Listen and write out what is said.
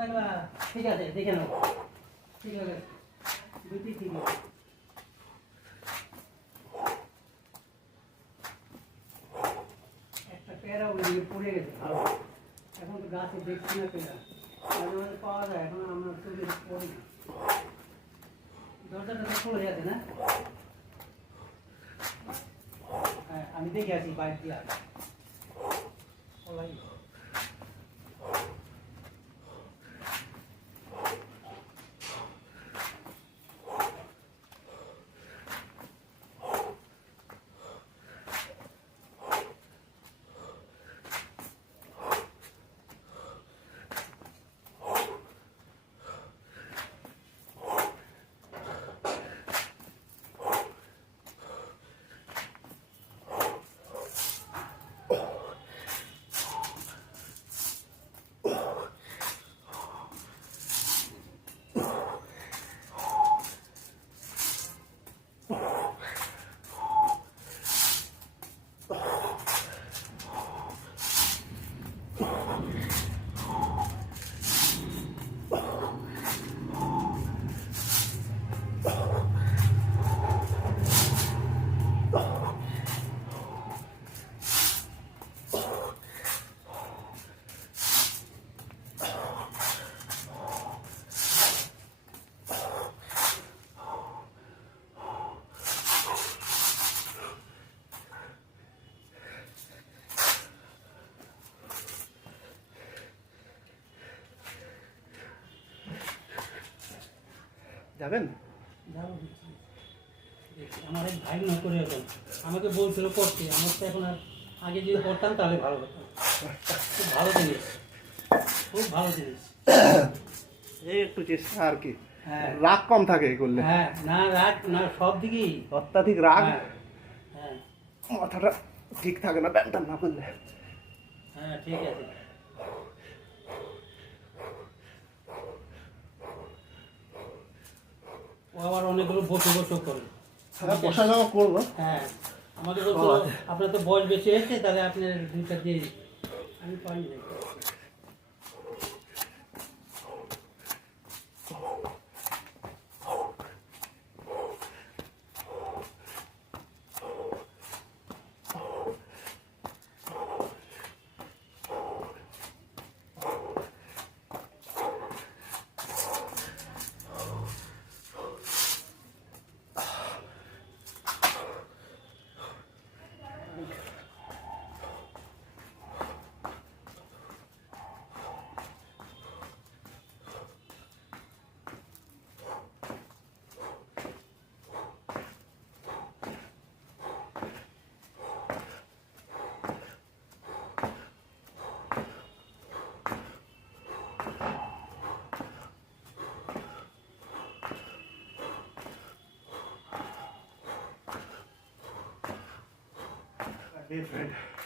ঠিক আছে দেখে নাও, ঠিক আছে দুটি ঠিক আছে। একটা পেয়ারা পড়ে গেছে ভালো, এখন তো গাছে দেখছি না পেয়ারা, মাঝে মাঝে পাওয়া যায়, এখন আমরা চোখে পড়ি না। দরজাটা তো খুলে যাচ্ছে না, হ্যাঁ আমি দেখে আছি বাইরে দিয়ে আসি যাবেন? আমার এক ভাই না করে এখন আমাকে বলছিল পড়তে, আমার তো এখন আর আগে যদি পড়তাম তাহলে ভালো হতো। খুব ভালো জিনিস, খুব ভালো জিনিস। এই একটু চেষ্টা আর কি, হ্যাঁ রাগ কম থাকে করলে। হ্যাঁ, না রাগ না, সব দিকেই অত্যাধিক রাগ, হ্যাঁ হ্যাঁ মাথাটা ঠিক থাকে না ব্যায়ামটা না করলে। হ্যাঁ ঠিক আছে। ও আবার অনেকগুলো বসে বসে করে। বসা যাওয়া করবো। হ্যাঁ আমাকে বলতো আপনার তো বয়স বেশি হয়েছে, তাহলে আপনার দুইটা দিয়ে আমি পারি না। Friend.